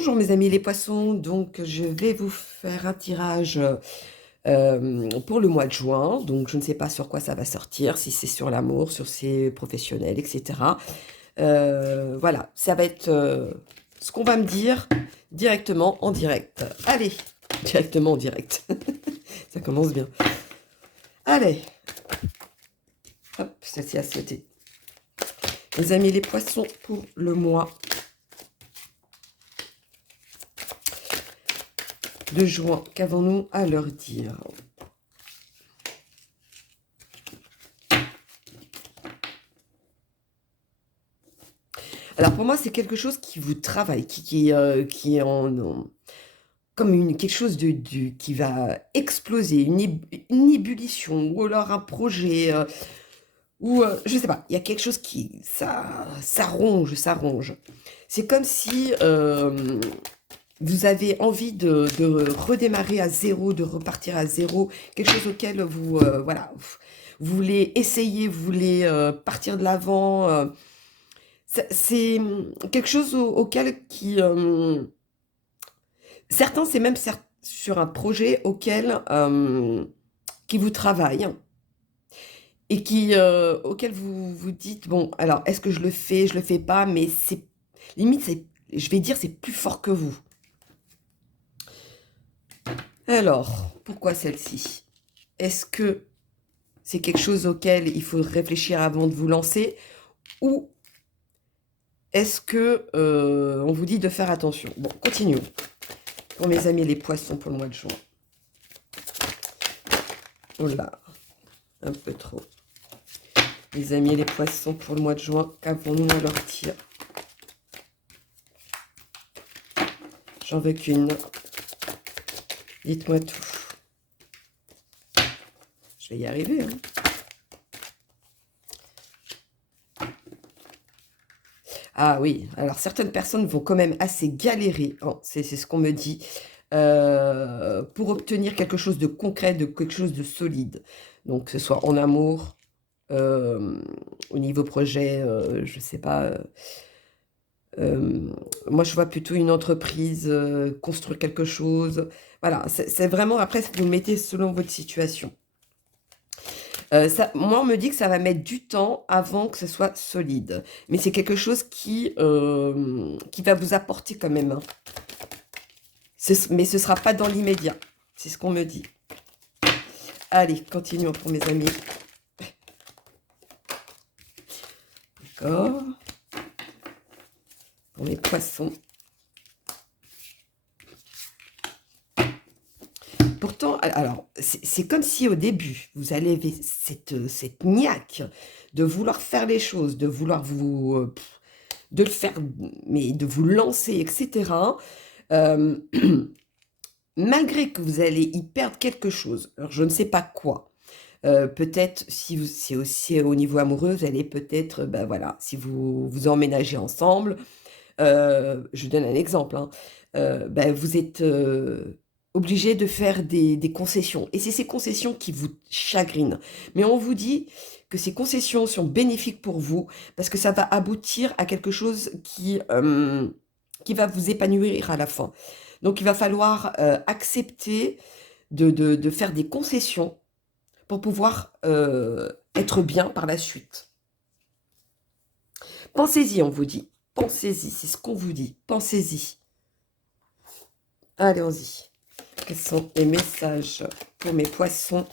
Bonjour mes amis les poissons, donc je vais vous faire un tirage pour le mois de juin. Donc je ne sais pas sur quoi ça va sortir, si c'est sur l'amour, sur ses professionnels, etc. Voilà, ça va être ce qu'on va me dire directement en direct. Allez, directement en direct. Ça commence bien. Allez, hop, celle-ci a sauté. Mes amis les poissons pour le mois de juin, qu'avons-nous à leur dire? Alors pour moi, c'est quelque chose qui vous travaille, qui est comme quelque chose qui va exploser, une ébullition, ou alors un projet, ou je sais pas, il y a quelque chose ça ronge, ça ronge. C'est comme si vous avez envie de redémarrer à zéro, de repartir à zéro, quelque chose auquel voilà, vous voulez essayer, vous voulez partir de l'avant. C'est quelque chose auquel certains, c'est même sur un projet qui vous travaille et auquel vous vous dites, bon, alors, est-ce que je le fais pas, mais limite, je vais dire, c'est plus fort que vous. Alors, pourquoi celle-ci? Est-ce que c'est quelque chose auquel il faut réfléchir avant de vous lancer, ou est-ce que on vous dit de faire attention? Bon, continuons. Pour mes amis les poissons pour le mois de juin. Oh là, un peu trop. Les amis les poissons pour le mois de juin, qu'avons-nous à leur tir? J'en veux qu'une. Dites-moi tout. Je vais y arriver, hein. Ah oui, alors certaines personnes vont quand même assez galérer, hein, c'est ce qu'on me dit, pour obtenir quelque chose de concret, de quelque chose de solide. Donc que ce soit en amour, au niveau projet, je sais pas, moi je vois plutôt une entreprise, construire quelque chose. Voilà, c'est vraiment après vous le mettez selon votre situation. Moi, on me dit que ça va mettre du temps avant que ce soit solide. Mais c'est quelque chose qui va vous apporter quand même, hein. Mais ce ne sera pas dans l'immédiat. C'est ce qu'on me dit. Allez, continuons pour mes amis. D'accord. Pour mes poissons. Pourtant, alors, c'est comme si au début, vous avez cette niaque de vouloir faire les choses, de vouloir de le faire, mais de vous lancer, etc. Euh, Malgré que vous allez y perdre quelque chose, alors je ne sais pas quoi. Peut-être si c'est aussi au niveau amoureux, vous allez peut-être, ben voilà, si vous emménagez ensemble, je donne un exemple, hein, ben vous êtes obligé de faire des concessions. Et c'est ces concessions qui vous chagrinent. Mais on vous dit que ces concessions sont bénéfiques pour vous parce que ça va aboutir à quelque chose qui va vous épanouir à la fin. Donc il va falloir accepter de faire des concessions pour pouvoir être bien par la suite. Pensez-y, on vous dit. Pensez-y, c'est ce qu'on vous dit. Pensez-y. Allons-y. Quels sont les messages pour mes poissons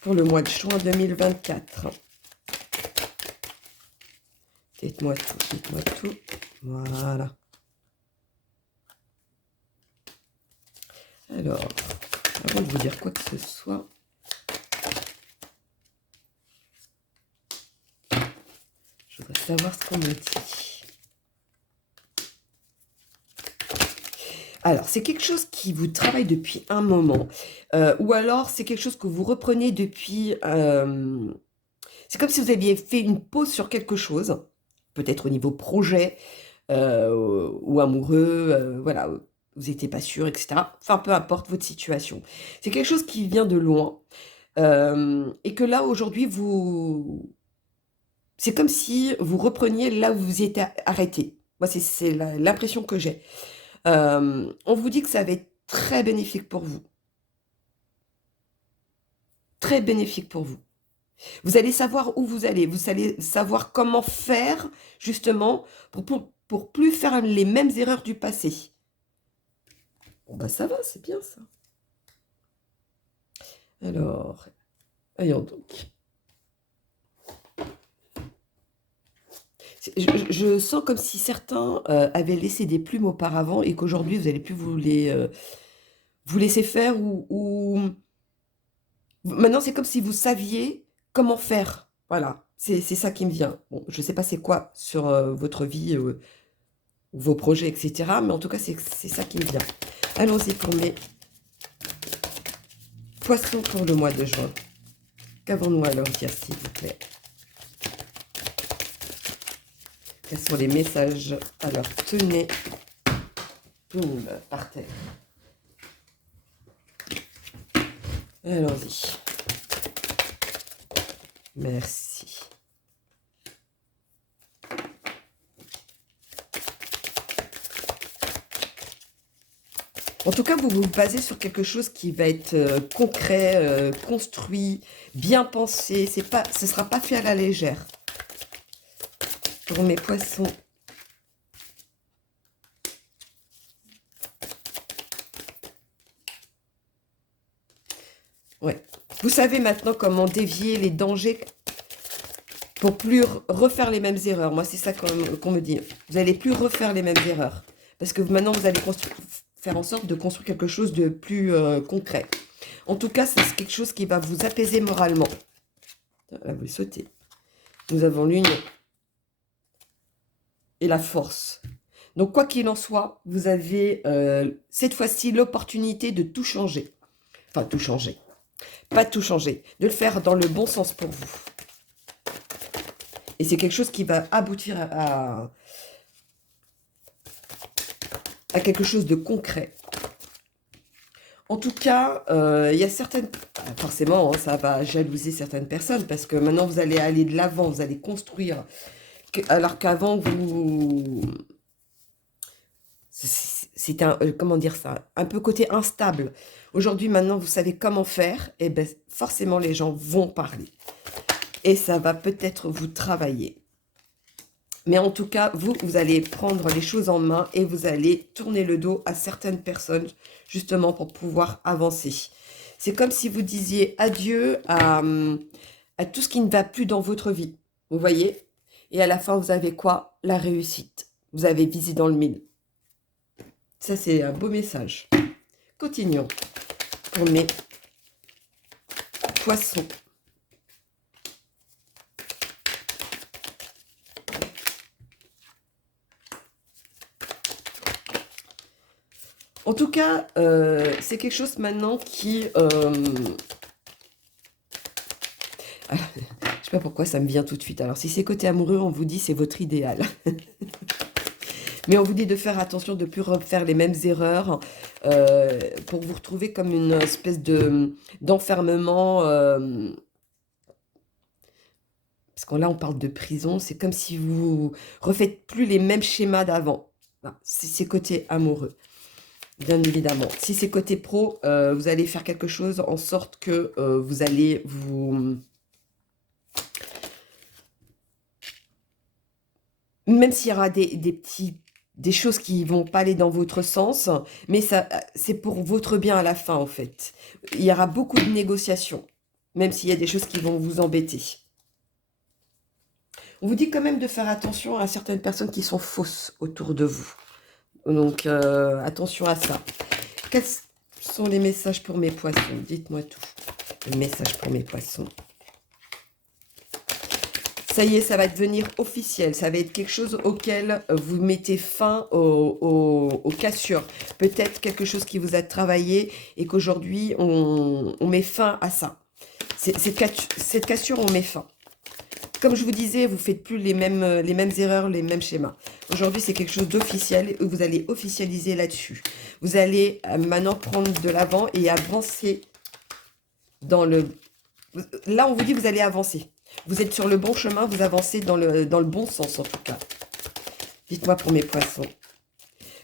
pour le mois de juin 2024? Dites-moi tout, dites-moi tout. Voilà. Alors, avant de vous dire quoi que ce soit, je voudrais savoir ce qu'on me dit. Alors, c'est quelque chose qui vous travaille depuis un moment, ou alors c'est quelque chose que vous reprenez depuis... c'est comme si vous aviez fait une pause sur quelque chose, peut-être au niveau projet, ou amoureux, voilà, vous n'étiez pas sûr, etc. Enfin, peu importe votre situation. C'est quelque chose qui vient de loin, et que là, aujourd'hui, c'est comme si vous repreniez là où vous étiez arrêté. Moi, c'est l'impression que j'ai. On vous dit que ça va être très bénéfique pour vous. Très bénéfique pour vous. Vous allez savoir où vous allez savoir comment faire, justement, pour plus faire les mêmes erreurs du passé. Bon, bah ça va, c'est bien ça. Alors, voyons donc. Je sens comme si certains avaient laissé des plumes auparavant et qu'aujourd'hui, vous n'allez plus vous laisser faire ou... Maintenant, c'est comme si vous saviez comment faire. Voilà, c'est ça qui me vient. Bon, je ne sais pas c'est quoi sur votre vie, vos projets, etc. Mais en tout cas, c'est ça qui me vient. Allons-y pour mes poissons pour le mois de juin. Qu'avons-nous à leur dire, s'il vous plaît? Quels sont les messages? Alors, tenez. Boum, par terre. Allons-y. Merci. En tout cas, vous vous basez sur quelque chose qui va être concret, construit, bien pensé. Ce ne sera pas fait à la légère. Pour mes poissons. Ouais. Vous savez maintenant comment dévier les dangers pour plus refaire les mêmes erreurs. Moi, c'est ça qu'on me dit. Vous n'allez plus refaire les mêmes erreurs. Parce que maintenant, vous allez faire en sorte de construire quelque chose de plus concret. En tout cas, c'est quelque chose qui va vous apaiser moralement. Là, vous sautez. Nous avons l'union et la force. Donc, quoi qu'il en soit, vous avez cette fois-ci l'opportunité de tout changer. Enfin, tout changer. Pas tout changer. De le faire dans le bon sens pour vous. Et c'est quelque chose qui va aboutir à quelque chose de concret. En tout cas, il y a certaines... Forcément, hein, ça va jalouser certaines personnes parce que maintenant, vous allez aller de l'avant, vous allez construire. Alors qu'avant, vous... C'est un... comment dire ça? Un peu côté instable. Aujourd'hui, maintenant, vous savez comment faire. Et bien, forcément, les gens vont parler. Et ça va peut-être vous travailler. Mais en tout cas, vous allez prendre les choses en main et vous allez tourner le dos à certaines personnes, justement, pour pouvoir avancer. C'est comme si vous disiez adieu à tout ce qui ne va plus dans votre vie. Vous voyez? Et à la fin, vous avez quoi? La réussite. Vous avez visé dans le mille. Ça, c'est un beau message. Continuons pour mes poissons. En tout cas, c'est quelque chose maintenant qui... je sais pas pourquoi ça me vient tout de suite. Alors, si c'est côté amoureux, on vous dit c'est votre idéal. Mais on vous dit de faire attention, de ne plus refaire les mêmes erreurs pour vous retrouver comme une espèce d'enfermement. Parce que là, on parle de prison. C'est comme si vous refaites plus les mêmes schémas d'avant. Si c'est côté amoureux. Bien évidemment. Si c'est côté pro, vous allez faire quelque chose en sorte que vous allez vous... Même s'il y aura des choses qui vont pas aller dans votre sens, mais ça, c'est pour votre bien à la fin, en fait. Il y aura beaucoup de négociations, même s'il y a des choses qui vont vous embêter. On vous dit quand même de faire attention à certaines personnes qui sont fausses autour de vous. Donc, attention à ça. Quels sont les messages pour mes poissons? Dites-moi tout. Les messages pour mes poissons. Ça y est, ça va devenir officiel. Ça va être quelque chose auquel vous mettez fin aux cassures. Peut-être quelque chose qui vous a travaillé et qu'aujourd'hui, on met fin à ça. Cette cassure, on met fin. Comme je vous disais, vous ne faites plus les mêmes erreurs, les mêmes schémas. Aujourd'hui, c'est quelque chose d'officiel et vous allez officialiser là-dessus. Vous allez maintenant prendre de l'avant et avancer dans le... Là, on vous dit que vous allez avancer. Vous êtes sur le bon chemin, vous avancez dans le bon sens en tout cas. Dites-moi pour mes poissons.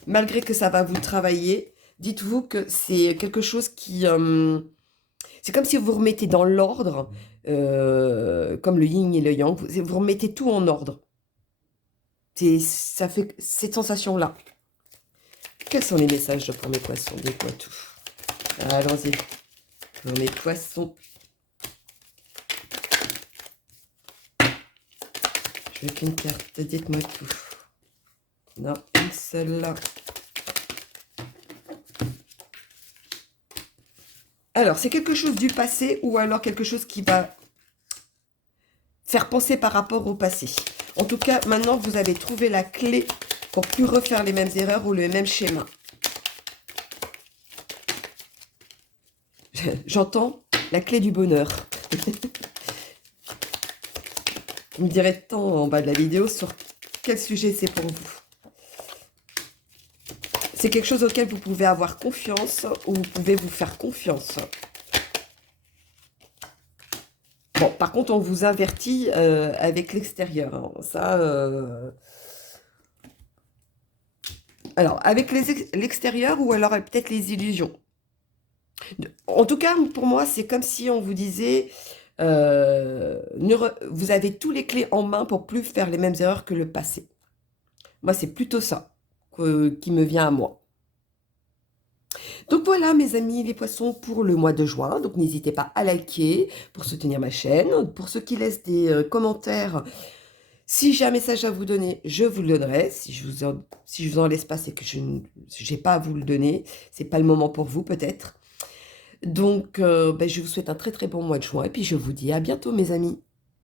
Malgré que ça va vous travailler, dites-vous que c'est quelque chose qui... c'est comme si vous vous remettez dans l'ordre, comme le yin et le yang, vous remettez tout en ordre. Ça fait cette sensation-là. Quels sont les messages pour mes poissons? Dites-moi tout. Allons-y. Pour mes poissons. Je veux qu'une carte. Dites-moi tout. Non, une seule là. Alors, c'est quelque chose du passé ou alors quelque chose qui va faire penser par rapport au passé. En tout cas, maintenant, vous avez trouvé la clé pour plus refaire les mêmes erreurs ou le même schéma. J'entends la clé du bonheur. Vous me direz tant en bas de la vidéo sur quel sujet c'est pour vous. C'est quelque chose auquel vous pouvez avoir confiance ou vous pouvez vous faire confiance. Bon, par contre, on vous avertit avec l'extérieur. Hein. Ça, alors, avec l'extérieur ou alors peut-être les illusions. En tout cas, pour moi, c'est comme si on vous disait, vous avez tous les clés en main pour plus faire les mêmes erreurs que le passé. Moi, c'est plutôt ça qui me vient à moi. Donc voilà, mes amis, les poissons, pour le mois de juin. Donc n'hésitez pas à liker pour soutenir ma chaîne. Pour ceux qui laissent des commentaires, si j'ai un message à vous donner, je vous le donnerai. Si je vous en laisse pas, c'est que je n'ai pas à vous le donner. C'est pas le moment pour vous, peut-être. Donc, je vous souhaite un très très bon mois de juin. Et puis, je vous dis à bientôt, mes amis.